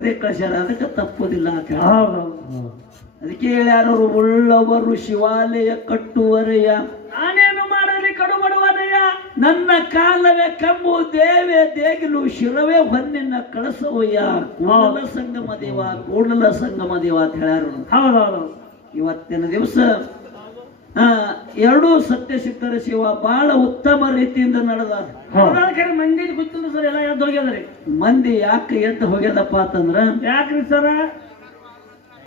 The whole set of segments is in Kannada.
ಕಳ್ಸ್ಯಾರ, ಅದಕ್ಕೆ ತಪ್ಪುದಿಲ್ಲ ಅಂತ ಹೇಳಿ. ಅದಕ್ಕೆ ಹೇಳ್ಯಾರವರು, ಉಳ್ಳವರು ಶಿವಾಲಯ ಕಟ್ಟುವರೆಯ, ನಾನೇನು ಮಾಡಲಿ ಕಡು ಬಡವನೆಯ, ನನ್ನ ಕಾಲವೇ ಕಮ್ಮು ದೇವೇ ದೇಗಿಲು ಶಿರವೇ ಹೊನ್ನಿನ ಕಳಸವಯ್ಯ, ಕೂಡಲ ಸಂಗಮ ದೇವ ಕೂಡಲ ಸಂಗಮ ದೇವ ಅಂತ ಹೇಳ್ಯಾರ. ಹೌದೌದು. ಇವತ್ತಿನ ದಿವಸ ಎರಡೂ ಸತ್ಯ ಸಿದ್ಧರ ಶಿವ ಬಹಳ ಉತ್ತಮ ರೀತಿಯಿಂದ ನಡೆದ. ಮಂದಿ ಗೊತ್ತಿಲ್ಲ ಸರ್, ಎಲ್ಲ ಎದ್ದು ಹೋಗ್ಯದ್ರಿ. ಮಂದಿ ಯಾಕೆ ಎದ್ದು ಹೋಗ್ಯದಪ್ಪ ಅಂತಂದ್ರ, ಯಾಕ್ರಿ ಸರ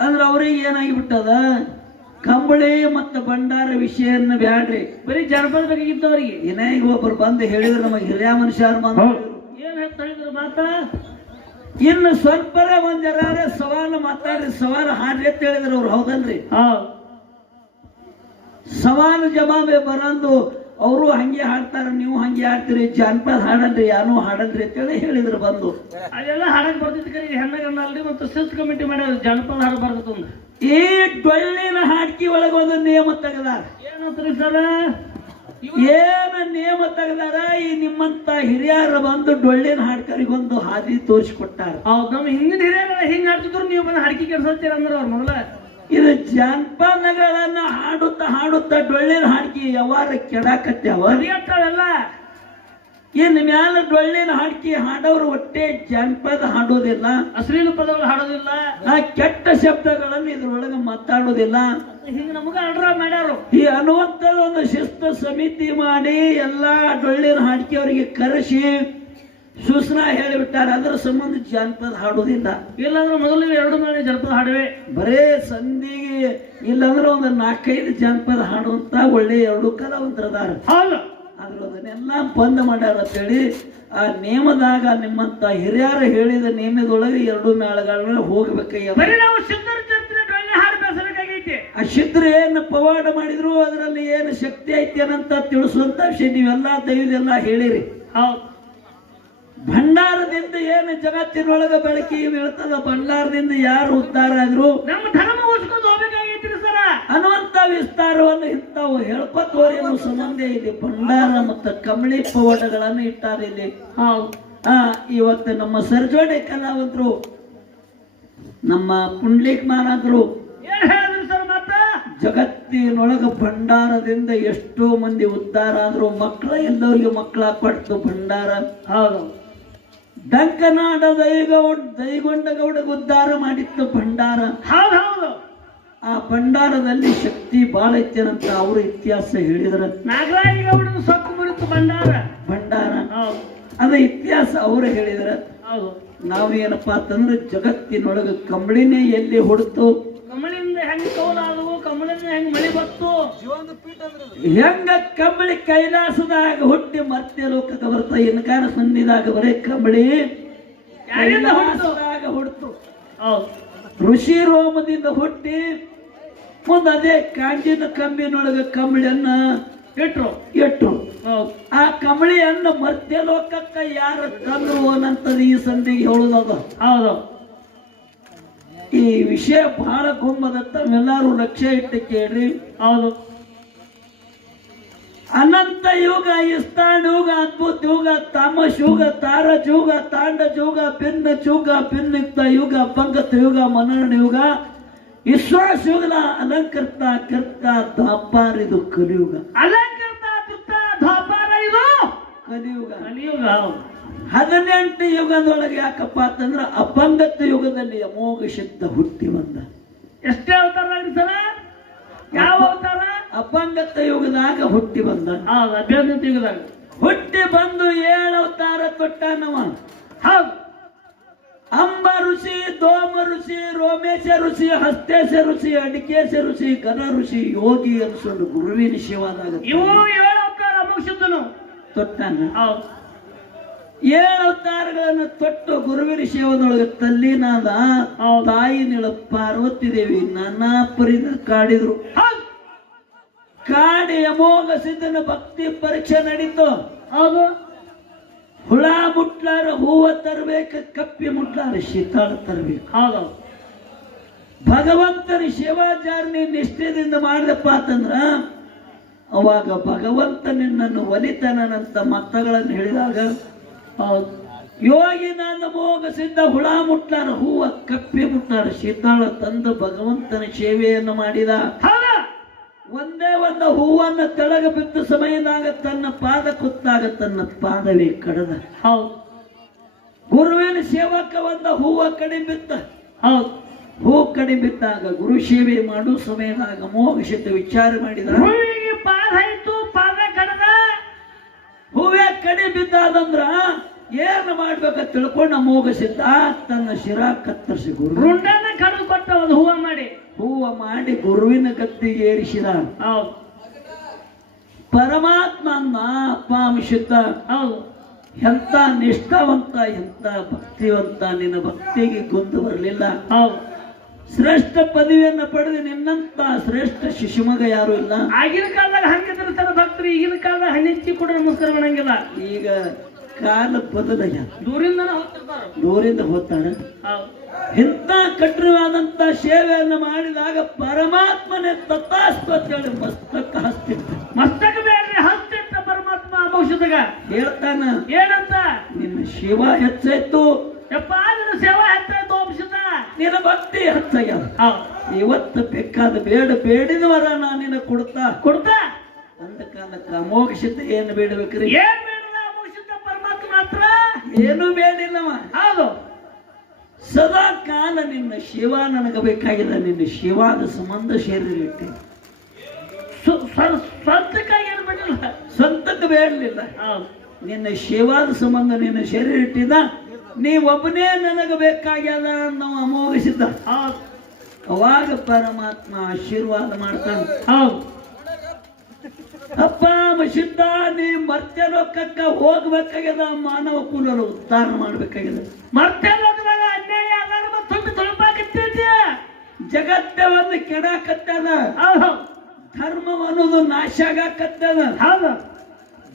ಅಂದ್ರ ಅವ್ರಿಗೆ ಏನಾಗಿ ಬಿಟ್ಟದ, ಕಂಬಳಿ ಮತ್ತು ಭಂಡಾರ ವಿಷಯನ್ನ ಬ್ಯಾಡ್ರಿ, ಬರೀ ಜನಪದ ಬೇಕಾಗಿದ್ದವ್ರಿಗೆ. ಏನಾಗಿ ಒಬ್ಬರು ಬಂದು ಹೇಳಿದ್ರು ನಮಗೆ, ಹಿರಿಯ ಮನುಷ್ಯರು ಏನ್ ಹೇಳ್ತಾರೆ ಮಾತ, ಇನ್ನು ಸ್ವಲ್ಪರ ಒಂದ್ ಜರ ಸವಾಲು ಮಾತಾಡ್ರಿ, ಸವಾಲು ಹಾಡ್ರಿ ಅಂತ ಹೇಳಿದ್ರು ಅವ್ರು. ಹೌದಲ್ರಿ? ಸವಾಲು ಜವಾಬೆ ಬರಂದು ಅವರು ಹಂಗೆ ಹಾಡ್ತಾರ, ನೀವು ಹಂಗೆ ಹಾಡ್ತೀರಿ, ಜಾನಪದ ಹಾಡಲ್ರಿ, ಯಾನು ಹಾಡಲ್ರಿ ಅಂತೇಳಿ ಹೇಳಿದ್ರು ಬಂದು. ಅದೆಲ್ಲ ಹಾಡಕ್ ಬರ್ತಿತ್ತು ಕರೆ, ಹೆಣ್ಣಗಣ್ಣಲ್ರಿ ಮತ್ತು ಶಿಸ್ತು ಕಮಿಟಿ ಮಾಡ್ಯಾರ, ಜಾನಪದ ಹಾಡು ಬರ್ತದ. ಈ ಡೊಳ್ಳಿನ ಹಾಡ್ಕಿ ಒಳಗ ಒಂದು ನಿಯಮ ತೆಗದಾರ. ಏನಂತ್ರಿ ಸರ? ಏನ ನಿಯಮ ತೆಗದಾರ, ಈ ನಿಮ್ಮಂತ ಹಿರಿಯರು ಬಂದು ಡೊಳ್ಳಿನ ಹಾಡ್ಕರಿಗೊಂದು ಹಾದಿ ತೋರಿಸಿಕೊಟ್ಟಾರ. ಹೌದು, ನಮ್ಮ ಹಿಂದಿನ ಹಿರಿಯರ ಹಿಂಗ್ ಹಾಡ್ತಿದ್ರು, ನೀವು ಬಂದು ಹಾಡ್ಕಿ ಕೆಡ್ಸತ್ತೀರ ಅಂದ್ರ ಅವ್ರ ಮೊದಲ. ಇದು ಜಾನಪದಗಳನ್ನ ಹಾಡುತ್ತಾ ಹಾಡುತ್ತಾ ಡೊಳ್ಳಿನ ಹಾಡ್ಕಿ ಯಾವಾರ ಕೆಡಾಕತ್ಯಾವ ಎಲ್ಲ. ಇನ್ ಮ್ಯಾಲ ಡೊಳ್ಳಿನ ಹಾಡ್ಕಿ ಹಾಡೋರು ಒಟ್ಟೆ ಜಾನಪದ ಹಾಡೋದಿಲ್ಲ, ಅಶ್ಲೀಲ ಪದಗಳು ಹಾಡೋದಿಲ್ಲ, ಕೆಟ್ಟ ಶಬ್ದಗಳನ್ನು ಇದ್ರೊಳಗೆ ಮಾತಾಡೋದಿಲ್ಲ. ಹಿಂಗ ನಮಗ ಆರ್ಡ್ರ ಮಾಡ್ಯಾರು. ಈ ಅನ್ನುವಂಥದ್ದು ಒಂದು ಶಿಸ್ತು ಸಮಿತಿ ಮಾಡಿ ಎಲ್ಲಾ ಡೊಳ್ಳಿನ ಹಾಡ್ಕಿ ಅವರಿಗೆ ಕರೆಸಿ ಸೂಚನಾ ಹೇಳಿಬಿಟ್ಟಾರ. ಅದರ ಸಂಬಂಧ ಜಾನಪದ ಹಾಡೋದಿಲ್ಲ. ಇಲ್ಲಾಂದ್ರೆ ಮೊದಲು 2 ಜನಪದ ಹಾಡುವೆ, ಬರೇ ಸಂಧಿಗೆ ಇಲ್ಲಾಂದ್ರೆ ಒಂದು 4-5 ಜಾನಪದ ಹಾಡುವಂತ ಒಳ್ಳೆ 2 ಕಲಾವಂತರದಾರ. ಆದ್ರೆ ಅದನ್ನೆಲ್ಲ ಬಂದ್ ಮಾಡ್ಯಾರ ಅಂತೇಳಿ ಆ ನೇಮದಾಗ ನಿಮ್ಮಂತ ಹಿರಿಯರು ಹೇಳಿದ ನೇಮದೊಳಗೆ 2 ಮೇಳಗಳನ್ನ ಹೋಗ್ಬೇಕಯ್ಯ. ಆ ಶಿದ್ರ ಏನ್ ಪವಾಡ ಮಾಡಿದ್ರು ಅದರಲ್ಲಿ ಏನು ಶಕ್ತಿ ಐತಿ ಏನಂತ ತಿಳಿಸುವಂತ ವಿಷಯ ನೀವೆಲ್ಲ ದೈವದೆಲ್ಲ ಹೇಳಿರಿ. ಭಂಡಾರದಿಂದ ಏನು ಜಗತ್ತಿನೊಳಗ ಬೆಳಕಿ ಬೀಳ್ತದ, ಭಂಡಾರದಿಂದ ಯಾರು ಉದ್ಧಾರ ಆದ್ರು, ನಮ್ಮ ಧರ್ಮ ಉಳಿಸ್ಕೊಂಡು ಹೋಗ್ಬೇಕಾಗೈತ್ರಿ ಸರ ಅನ್ನುವಂತ ವಿಸ್ತಾರವನ್ನು ಇಂಥವು ಹೇಳ್ಕೊತೋರೇನು ಸಂಬಂಧ ಇದೆ. ಭಂಡಾರ ಮತ್ತು ಕಂಬಳಿ ಪವಾಡಗಳನ್ನು ಇಟ್ಟಾರ ಇಲ್ಲಿ. ಇವತ್ತು ನಮ್ಮ ಸರ್ಜೋಡೆ ಕಲಾವಂತರು, ನಮ್ಮ ಪುಂಡ್ಲಿಕ್ ಮಾರಾದ್ರು ಏನ್ ಹೇಳಿದ್ರು ಸರ್, ಮತ್ತ ಜಗತ್ತಿನೊಳಗ ಭಂಡಾರದಿಂದ ಎಷ್ಟೋ ಮಂದಿ ಉದ್ಧಾರ ಆದ್ರು, ಮಕ್ಕಳ ಎಲ್ಲವರಿಗೆ ಮಕ್ಕಳ ಕೊಟ್ಟು ಭಂಡಾರ. ಹೌದು, ಡಂಕನಾಡ ದೈಗೊಂಡಗೌಡಗ ಉದ್ಧಾರ ಮಾಡಿತ್ತು ಭಂಡಾರ. ಹೌದೌದು, ಆ ಭಂಡಾರದಲ್ಲಿ ಶಕ್ತಿ ಬಾಳ ಐತೇನಂತ ಅವರು ಇತಿಹಾಸ ಹೇಳಿದ್ರ. ನಾಗರಾಜಗೌಡನ ಸೊಕ್ಕು ಬರುತ್ತು ಭಂಡಾರ. ಅದ ಇತಿಹಾಸ ಅವರು ಹೇಳಿದ್ರ. ನಾವೇನಪ್ಪಾ ಅಂತಂದ್ರೆ ಜಗತ್ತಿನೊಳಗ ಕಂಬಳಿನೇ ಎಲ್ಲಿ ಹೊಡ್ತು, ಕಮಳಿಂದ ಹೆಂಗ್ ಕೌಲಾದವು, ಕಮಳಿಂದ ಹೆಂಗ್ ಮಳಿ ಬತ್ತು, ಹೆಂಗ ಕಂಬಳಿ ಕೈಲಾಸದಾಗ ಹುಟ್ಟಿ ಮತ್ತೆ ಲೋಕಕ್ಕೆ ಬರ್ತ, ಇನ್ಕಾರ ಸನ್ನಿದಾಗ ಬರೇ ಕಂಬಳಿ ಕೈಲಾಸದಾಗ ಹುಡ್ತು. ಋಷಿ ರೋಮದಿಂದ ಹುಟ್ಟಿ ಮುಂದೆ ಅದೇ ಕಾಂಜಿನ ಕಂಬಿನೊಳಗ ಕಂಬಳಿಯನ್ನ ಇಟ್ರು. ಆ ಕಂಬಳಿಯನ್ನ ಮಧ್ಯ ಲೋಕಕ್ಕ ಯಾರ ತಂದ್ರು ಅನ್ನಂತದ ಈ ಸಂಧಿಗೆ ಹೇಳುದದ. ಹೌದು, ಈ ವಿಷಯ ಬಹಳ ಗುಮ್ಮದ, ತಾವೆಲ್ಲರೂ ಲಕ್ಷ್ಯ ಇಟ್ಟು ಕೇಳ್ರಿ. ಹೌದು, ಅನಂತ ಯುಗ, ಇಸ್ತಾನ್ ಯುಗ, ಅದ್ಭುತ ಯುಗ, ತಾಮಸ್ ಯುಗ, ತಾರಜ ಯುಗ, ತಾಂಡಜ ಯುಗ, ಭಿನ್ನ ಯುಗ, ಭಿನ್ನಯುಕ್ತ ಯುಗ, ಪಂಗತ ಯುಗ, ಮನನ ಯುಗ, ವಿಶ್ವಾಸ ಯುಗ, ಅಲಂಕೃತ ಕೃತ ದ್ವಾಪಾರ, ಇದು ಕಲಿಯುಗ. ಅಲಂಕೃತ ಕೃತ ದ್ವಾಪಾರ, ಇದು ಕಲಿಯುಗ. 18 ಯುಗದೊಳಗೆ ಯಾಕಪ್ಪ ಅಂತಂದ್ರ ಅಪಂಗತ ಯುಗದಲ್ಲಿ ಅಮೋಘ ಶಬ್ದ ಹುಟ್ಟಿ ಬಂದ. ಎಷ್ಟೇ ಅವತಾರ ಸರ? ಯಾವ ಅವತಾರ? ಅಪಂಗತ ಯುಗದಾಗ ಹುಟ್ಟಿ ಬಂದ. ಅಭ್ಯಂಗತ ಯುಗದಾಗ ಹುಟ್ಟಿ ಬಂದು 7 ಅವತಾರ ಕೊಟ್ಟಾನವ. ಹೌದು, ಅಂಬ ಋಷಿ, ದೋಮ ಋಷಿ, ರೋಮೇಶ ಋಷಿ, ಹಸ್ತೇಶ ಋಷಿ, ಅಡಿಕೇಶ ಋಷಿ, ಘನ ಋಷಿ, ಯೋಗಿ ಅನ್ಸೊಂಡು ಗುರುವಿನ ಶಿವಾದಾಗ ಇವು 7 ಅವತಾರ ಮುಗಿಸಿದ್ದನು ತೊಟ್ಟಾನ. 7 ಅವತಾರಗಳನ್ನು ತೊಟ್ಟು ಗುರುವಿನ ಶಿವದೊಳಗೆ ತಲ್ಲಿನಾದ ತಾಯಿ ನಿಳ ಪಾರ್ವತಿ ದೇವಿ ನಾನಾ ಪರಿದ ಕಾಡಿದ್ರು. ಕಾಡಿ ಅಮೋಘ ಸಿದ್ಧನ ಭಕ್ತಿ ಪರೀಕ್ಷೆ ನಡೀತು. ಹೌದು, ಹುಳ ಮುಟ್ಲಾರ ಹೂವ ತರಬೇಕು, ಕಪ್ಪಿ ಮುಟ್ಲಾರ ಶೀತಾಳ ತರಬೇಕು. ಹೌದು, ಭಗವಂತನ ಶಿವಾಚಾರಣೆ ನಿಷ್ಠೆದಿಂದ ಮಾಡಿದಪ್ಪ ಅಂತಂದ್ರ ಅವಾಗ ಭಗವಂತ ನಿನ್ನನ್ನು ಒಲಿತಾನಂತ ಮತಗಳನ್ನು ಹೇಳಿದಾಗ ಯೋಗಿನಾದ ಮೋಗ ಸಿದ್ಧ ಹುಳ ಮುಟ್ಲಾರ ಹೂವ ಕಪ್ಪಿ ಮುಟ್ಲಾರ ಶೀತಾಳ ತಂದು ಭಗವಂತನ ಸೇವೆಯನ್ನು ಮಾಡಿದ. ಒಂದೇ ಒಂದು ಹೂವನ್ನು ತೆಳಗ ಬಿದ್ದ ಸಮಯದಾಗ ತನ್ನ ಪಾದ ಕುತ್ತಾಗ ತನ್ನ ಪಾದವೇ ಕಡದ. ಹೌದು. ಗುರುವಿನ ಸೇವಕ ಒಂದು ಹೂವ ಕಡಿಮೆ ಬಿದ್ದ. ಹೌದು. ಹೂ ಕಡಿಮೆ ಬಿದ್ದಾಗ ಗುರು ಸೇವೆ ಮಾಡುವ ಸಮಯದಾಗ ಮೋಗ ಸಿದ್ಧ ವಿಚಾರ ಮಾಡಿದ. ಹೂವಿಗೆ ಪಾದ ಆಯ್ತು, ಪಾದ ಕಡದ. ಹೂವೇ ಕಡಿಮೆ ಬಿದ್ದಾದಂದ್ರ ಏನು ಮಾಡ್ಬೇಕ ತಿಳ್ಕೊಂಡ ಮೋಗ ಸಿದ್ಧ ತನ್ನ ಶಿರ ಕತ್ತರಿಸಿ ಗುರು ರುಂಡನ ಕಡಿದು ಕೊಟ್ಟ ಒಂದು ಹೂವ ಮಾಡಿ ಗುರುವಿನ ಗದ್ದಿಗೆ ಏರಿಸಿದ. ಹೌದು. ಪರಮಾತ್ಮ ಅನ್ನ ಅಪ್ಪ ಸಿದ್ಧ. ಹೌದು. ಎಂತ ನಿಷ್ಠಾವಂತ ಎಂತ ಭಕ್ತಿವಂತ, ನಿನ್ನ ಭಕ್ತಿಗೆ ಗೊಂದು ಬರಲಿಲ್ಲ. ಹೌದು. ಶ್ರೇಷ್ಠ ಪದವಿಯನ್ನ ಪಡೆದು ನಿನ್ನಂತ ಶ್ರೇಷ್ಠ ಶಿಶುಮಗ ಯಾರು ಇಲ್ಲ. ಆಗಿನ ಕಾಲದಾಗ ಹಂಗಿರ್ತಾರ ಭಕ್ತರು, ಈಗಿನ ಕಾಲದಾಗ ಹಣ್ಣಿಚ್ಚಿ ಕೂಡ ನಮಸ್ಕಾರ ಮಾಡಂಗಿಲ್ಲ. ಈಗ ಕಾಲ ಬದಲಾಗ ದೂರಿಂದ ಹೋಗ್ತಾರ. ಇಂಥ ಕಠಿಣವಾದಂತ ಸೇವೆಯನ್ನು ಮಾಡಿದಾಗ ಪರಮಾತ್ಮನೇ ತಥಾಸ್ತು ಅಂತ ಹೇಳಿ ಮಸ್ತಕ ಹಸ್ತಿರ್ತ. ಮಸ್ತಕ ಬೇಡ್ರಿ ಹಸ್ತಿರ್ತ ಪರಮಾತ್ಮ ಔಷಧಗ ಹೇಳ್ತಾನ. ಏನಂತ? ನಿನ್ನ ಶಿವ ಹೆಚ್ಚಾಯ್ತು, ಯಪ್ಪ ನಿನ್ನ ಸೇವಾ ಹೆಚ್ಚಾಯ್ತು ಔಷಧ, ನಿನ್ನ ಭಕ್ತಿ ಹೆಚ್ಚಾಗ್ಯಾವ. ಇವತ್ತು ಬೇಕಾದ ಬೇಡಿದ ವರ ನಾನು ನಿನ್ನ ಕೊಡ್ತಾ ಅಂದ ಕಾಲಕ್ಕೆ ಅಮೋಘ ಸಿದ್ಧ ಏನು ಬೇಡಬೇಕ್ರಿ? ಏನ್ ಬೇಡದ ಅಮೋಘ ಸಿದ್ಧ ಪರಮಾತ್ಮ ಹತ್ರ ಏನು ಬೇಡಿಲ್ಲವ. ಹೌದು. ಸದಾ ಕಾಲ ನಿನ್ನ ಶಿವ ನನಗೆ ಬೇಕಾಗಿದೆ. ನಿನ್ನ ಶಿವಾದ ಸಂಬಂಧ ಸೇರಿಲಿಕ್ಕೆ ಸ್ವಂತಕ್ಕಾಗಿ ಏನು ಬೇಡಿಲ್ಲ, ಸ್ವಂತಕ್ಕೆ ಬೇಡಲಿಲ್ಲ. ನಿನ್ನ ಶಿವಾದ ಸಂಬಂಧ ನಿನ್ನ ಶರೀರ ಇಟ್ಟಿದ್ದ. ನೀವೊಬ್ಬನೇ ನನಗೆ ಬೇಕಾಗ್ಯದ ನಾವು ಅಮೋಘ ಸಿದ್ಧ. ಅವಾಗ ಪರಮಾತ್ಮ ಆಶೀರ್ವಾದ ಮಾಡ್ತಾನೆ. ಹೌದು. ಅಪ್ಪ ಸಿದ್ಧ, ನೀ ಮರ್ತ್ಯ ಲೋಕಕ್ಕ ಹೋಗ್ಬೇಕಾಗ್ಯದ. ಮಾನವ ಕುಲರ ಉದ್ಧಾರ ಮಾಡ್ಬೇಕಾಗ್ಯದ. ಮರ್ತ್ಯ ಲೋಕದಾಗ ಅನ್ಯಾಯ ಆಧಾರ ತುಂಬ ತೊಳಪಾಕತ್ತೈತಿ. ಜಗತ್ತೇ ಒಂದು ಕೆಡಾಕತ್ತದ. ಧರ್ಮ ಅನ್ನೋದು ನಾಶ ಆಗಾಕತ್ತದ.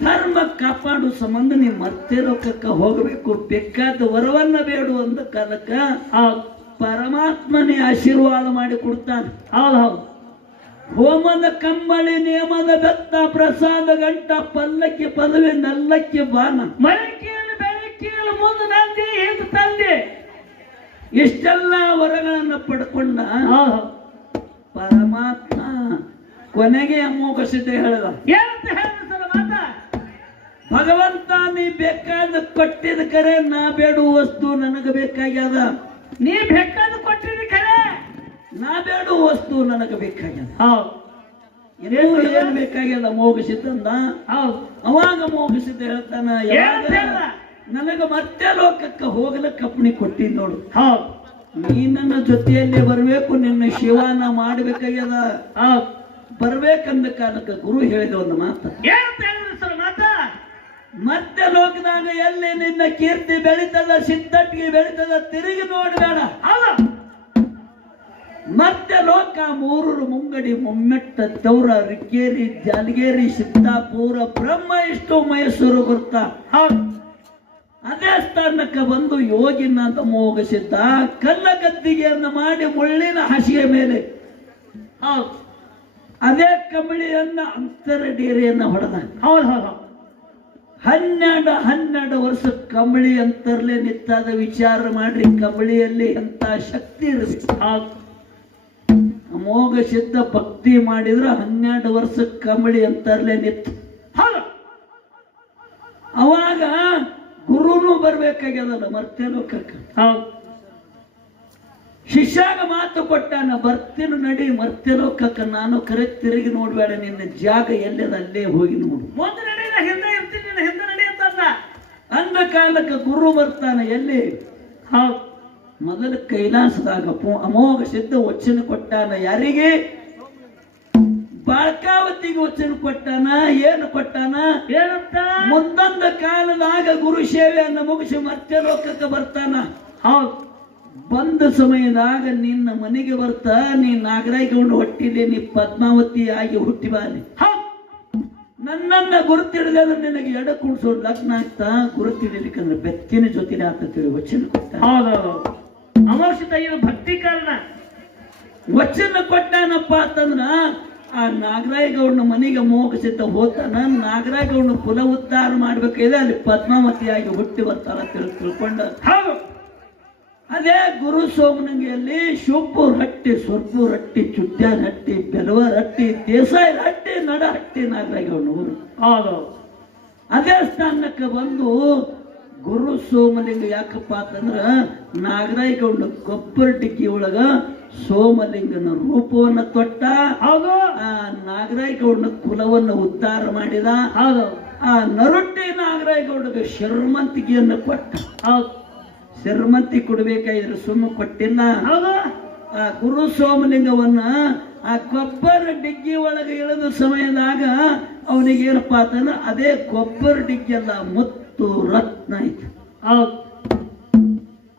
ಧರ್ಮ ಕಾಪಾಡು ಸಂಬಂಧ ನೀ ಮರ್ತ್ಯ ಲೋಕಕ್ಕ ಹೋಗಬೇಕು. ಬೇಕಾದ ವರವನ್ನ ಬೇಡು ಅಂದ ಕಾಲಕ್ಕ ಪರಮಾತ್ಮನೇ ಆಶೀರ್ವಾದ ಮಾಡಿ ಕೊಡ್ತಾನೆ. ಹೌದು. ಹೋಮದ ಕಂಬಳಿ ನೇಮದ ಬೆತ್ತ ಪ್ರಸಾದ ಗಂಟ ಪಲ್ಲಕ್ಕಿ ಪದವಿ ನಲ್ಲಕ್ಕಿ ಬಾನ ಮಳಕಿಯಲ್ಲಿ ಬೆಳಕಿಯಲ್ಲಿ ಮುಂದೆ ನಂದಿ ಹಿಂದೆ ತಂದೆ ಇಷ್ಟೆಲ್ಲ ವರಗಳನ್ನು ಪಡ್ಕೊಂಡ ಪರಮಾತ್ಮ ಕೊನೆಗೆ ಅಮೋಘ ಸಿದ್ಧ ಹೇಳಿದ. ಏನಂತ ಹೇಳಿದ ಸರ್ ಮಾತ? ಭಗವಂತ ನೀ ಬೇಕಾದ ಕೊಟ್ಟಿದ ಕರೆ, ನಾ ಬೇಡುವ ವಸ್ತು ನನಗೆ ಬೇಕಾಗ್ಯದ. ನೀ ಬೇಕಾದ ಕೊಟ್ಟಿದ ಕರೆ, ನಾ ಬೇಡುವ ವಸ್ತು ನನಗೆ ಬೇಕಾಗ್ಯದ. ಏನು ಬೇಕಾಗ್ಯದ ಅಮೋಘ ಸಿದ್ಧಂದ. ಅವಾಗ ಅಮೋಘ ಸಿದ್ಧ ಹೇಳ್ತಾನ, ನನಗ ಮತ್ತೆ ಲೋಕಕ್ಕೆ ಹೋಗಲಕ್ಕ ಅಪ್ಪಣೆ ಕೊಟ್ಟಿದ್ ನೋಡು. ನೀ ನನ್ನ ಜೊತೆಯಲ್ಲೇ ಬರ್ಬೇಕು, ನಿನ್ನ ಶಿವನ ಮಾಡ್ಬೇಕಾಗ್ಯದ. ಬರ್ಬೇಕಂದ ಕಾಲಕ್ಕೆ ಗುರು ಹೇಳಿದ ಒಂದು ಮಾತು. ಮತ್ತೆ ಲೋಕದಾಗ ಎಲ್ಲಿ ನಿನ್ನ ಕೀರ್ತಿ ಬೆಳಿತದ, ಸಿದ್ಧಟ್ಟಿಗೆ ಬೆಳಿತದ, ತಿರುಗಿ ನೋಡಬೇಡ. ಮತ್ತೆ ಲೋಕ ಮೂರೂರು ಮುಂಗಡಿ ಮುಮ್ಮೆಟ್ಟ ತೌರ ರಿಕ್ಕೇರಿ ಜಾಲಗೇರಿ ಸಿದ್ದಾಪುರ ಬ್ರಹ್ಮ ಇಷ್ಟು ಮೈಸೂರು ಬರ್ತಾ ಅದೇ ಸ್ಥಾನಕ್ಕೆ ಬಂದು ಯೋಗಿನಾಥ ಅಮೋಘ ಸಿದ್ಧ ಕಲ್ಲ ಗದ್ದಿಗೆಯನ್ನು ಮಾಡಿ ಮುಳ್ಳಿನ ಹಾಸಿಗೆ ಮೇಲೆ ಅದೇ ಕಂಬಳಿಯನ್ನ ಅಂತರ ಡೇರಿಯನ್ನ ಹೊಡೆದ. 12 ವರ್ಷ ಕಂಬಳಿ ಅಂತರ್ಲೆ ನಿತ್ತಾದ. ವಿಚಾರ ಮಾಡ್ರಿ, ಕಂಬಳಿಯಲ್ಲಿ ಎಂತ ಶಕ್ತಿ ಇರಬೇಕು. ಅಮೋಘ ಸಿದ್ಧ ಭಕ್ತಿ ಮಾಡಿದ್ರೆ 12 ವರ್ಷ ಕಂಬಳಿ ಅಂತರ್ಲೆ ನಿತ್ತು. ಅವಾಗ ಗುರುನು ಬರ್ಬೇಕಾಗ್ಯದಲ್ಲ ಮರ್ತ್ಯ ಲೋಕಕ್ಕೆ. ಶಿಷ್ಯಾಗ ಮಾತು ಕೊಟ್ಟಾನ, ಬರ್ತೀನಿ ನಡಿ ಮರ್ತ್ಯ ಲೋಕಕ್ಕೆ. ನಾನು ಕರೆ ತಿರುಗಿ ನೋಡ್ಬೇಡ, ನಿನ್ನ ಜಾಗ ಎಲ್ಲದ ಅಲ್ಲೇ ಹೋಗಿ ನೋಡು. ಮುಂದೆ ನಡಿ, ಹಿಂದೆ ಇರ್ತೀನಿ, ಹಿಂದೆ ನಡಿ ಅಂತ ಅಂದ ಕಾಲಕ್ಕೆ ಗುರು ಬರ್ತಾನೆ. ಎಲ್ಲಿ? ಮೊದಲ ಕೈಲಾಸದಾಗ ಅಮೋಘ ಸಿದ್ಧ ವಚನ ಕೊಟ್ಟಾನ. ಯಾರಿಗೆ? ಬಾಳ್ಕಾವತಿಗೆ ವಚನ ಕೊಟ್ಟಾನ. ಏನು ಕೊಟ್ಟಾನ? ಏನಂತ? ಮುಂದೊಂದ ಕಾಲದಾಗ ಗುರು ಸೇವೆಯನ್ನು ಮುಗಿಸಿ ಮರ್ತ್ಯ ಲೋಕಕ್ಕೆ ಬರ್ತಾನ. ಬಂದ ಸಮಯದಾಗ ನಿನ್ನ ಮನೆಗೆ ಬರ್ತಾ, ನೀ ನಾಗರಾಯಿಗೊಂಡು ಹೊಟ್ಟಿಲಿ, ನೀ ಪದ್ಮಾವತಿ ಆಗಿ ಹುಟ್ಟಿ ಬಾಲಿ. ನನ್ನನ್ನ ಗುರುತಿಡಿದ ನಿನಗೆ ಎಡ ಕುಣಿಸೋ ಲಗ್ನ ಆಗ್ತಾ. ಗುರುತಿಡಿಲಿಕ್ಕಂದ್ರೆ ಬೆಕ್ಕಿನ ಜೊತೆಲೆ ಆಗ್ತೇವೆ ವಚನ ಕೊಟ್ಟ. ಅಮೋಘ ಭಕ್ತಿ ಕಾರಣ ವಚನ ಕೊಟ್ಟಾನಪ್ಪ ಅಂತಂದ್ರ ಆ ನಾಗರಾಯಗೌಡನ ಮನೆಗೆ ಮೋಗಿಸಿದ್ದ ಹೋತಾನ. ನಾಗರಾಯಗೌಡನ ಕುಲ ಉದ್ಧಾರ ಮಾಡ್ಬೇಕಿದೆ ಅಲ್ಲಿ ಪದ್ಮಾವತಿಯಾಗಿ ಹುಟ್ಟಿ ಬರ್ತಾರ ತಿಳ್ಕೊಂಡ. ಹೌದು. ಅದೇ ಗುರು ಸೋಮನಂಗಿಯಲ್ಲಿ ಶಿವಪುರ ಹಟ್ಟಿ, ಸುರ್ಪುರ ಹಟ್ಟಿ, ಚುಟ್ಯಾನ ಹಟ್ಟಿ, ಬೆಲವರ ಹಟ್ಟಿ, ದೇಸಾಯಿ ಹಟ್ಟಿ, ನಡ ಹಟ್ಟಿ ನಾಗರಾಯಗೌಡನ ಊರು. ಹೌದು. ಅದೇ ಸ್ಥಾನಕ್ಕೆ ಬಂದು ಗುರು ಸೋಮಲಿಂಗ ಯಾಕಪ್ಪ ಅಂತಂದ್ರ ನಾಗರಾಯಗೌಡ ಗೊಬ್ಬರ ಟಿಕ್ಕಿ ಒಳಗ ಸೋಮಲಿಂಗನ ರೂಪವನ್ನ ತೊಟ್ಟ. ಹೌದು. ಆ ನಾಗರಾಯಗೌಡನ ಕುಲವನ್ನು ಉದ್ಧಾರ ಮಾಡಿದ. ಹೌದು. ಆ ನರುಟ್ಟಿ ನಾಗರಾಯಗೌಡಗೆ ಶರ್ಮಂತಿಗೆಯನ್ನು ಕೊಟ್ಟ. ಹೌದು. ಶರ್ಮಂತಿ ಕೊಡ್ಬೇಕಾದ್ರೆ ಸುಮ್ಮ ಕೊಟ್ಟಿಲ್ಲ. ಹೌದು. ಆ ಗುರು ಸೋಮಲಿಂಗವನ್ನ ಆ ಕೊಬ್ಬರ ಡಿಗ್ಗಿ ಒಳಗೆ ಇಳಿದ ಸಮಯದಾಗ ಅವನಿಗೆ ಏನಪ್ಪಾ ಅಂತಂದ್ರೆ ಅದೇ ಕೊಬ್ಬರ ಡಿಗ್ಗಿ ಅಲ್ಲ, ಮುತ್ತು ರತ್ನ ಐತಿ. ಹೌದು.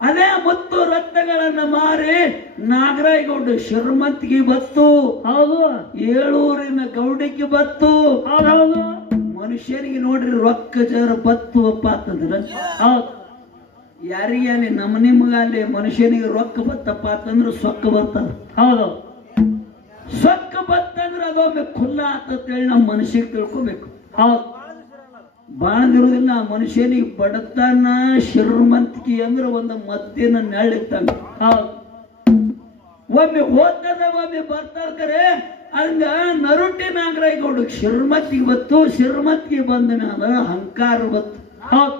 ಅದೇ ಮುತ್ತು ರತ್ನಗಳನ್ನ ಮಾರಿ ನಾಗರಾಯಗೌಡ ಶರ್ಮಂತಿಗೆ ಬತ್ತು. ಹೌದು. ಏಳೂರಿನ ಗೌಡಿಗೆ ಬತ್ತು. ಹೌದು. ಮನುಷ್ಯನಿಗೆ ನೋಡ್ರಿ ರೊಕ್ಕ ಜರ ಬತ್ತು ಅಪ್ಪ ಅಂತಂದ್ರ ಹೌದು. ಯಾರಿಗೇನೆ ನಮ್ಮ ನಿಮ್ಗ ಅಲ್ಲಿ ಮನುಷ್ಯನಿಗೆ ರೊಕ್ಕ ಬತ್ತಪ್ಪ ಅಂತಂದ್ರೆ ಸೊಕ್ಕ ಬರ್ತದ. ಹೌದು. ಸೊಕ್ಕ ಬತ್ತಂದ್ರೆ ಅದೊಮ್ಮೆ ಖುಲ್ಲ ಆತಂತೇಳಿ ನಮ್ಮ ಮನುಷ್ಯಗೆ ತಿಳ್ಕೊಬೇಕು. ಹೌದು. ಬಾಳದಿರುವುದಿಲ್ಲ ಮನುಷ್ಯನಿಗೆ ಬಡತನ ಶ್ರೀಮಂತಿಕೆ ಅಂದ್ರೆ ಒಂದು ಮದ್ದಿನ ನೆಳ್ಳಿತ್ತಂಗ. ಹೌದು. ಒಮ್ಮೆ ಹೋಗ್ತದ ಒಮ್ಮೆ ಬರ್ತಾರೆ. ಹಂಗ ನರುಟಿ ನಾಗರಾಯಗೌಡ ಶ್ರೀಮಂತಿಗೆ ಬತ್ತು. ಶ್ರೀಮಂತಿಗೆ ಬಂದ ಮೇಲೆ ಅಹಂಕಾರ ಬತ್ತು. ಹೌದು.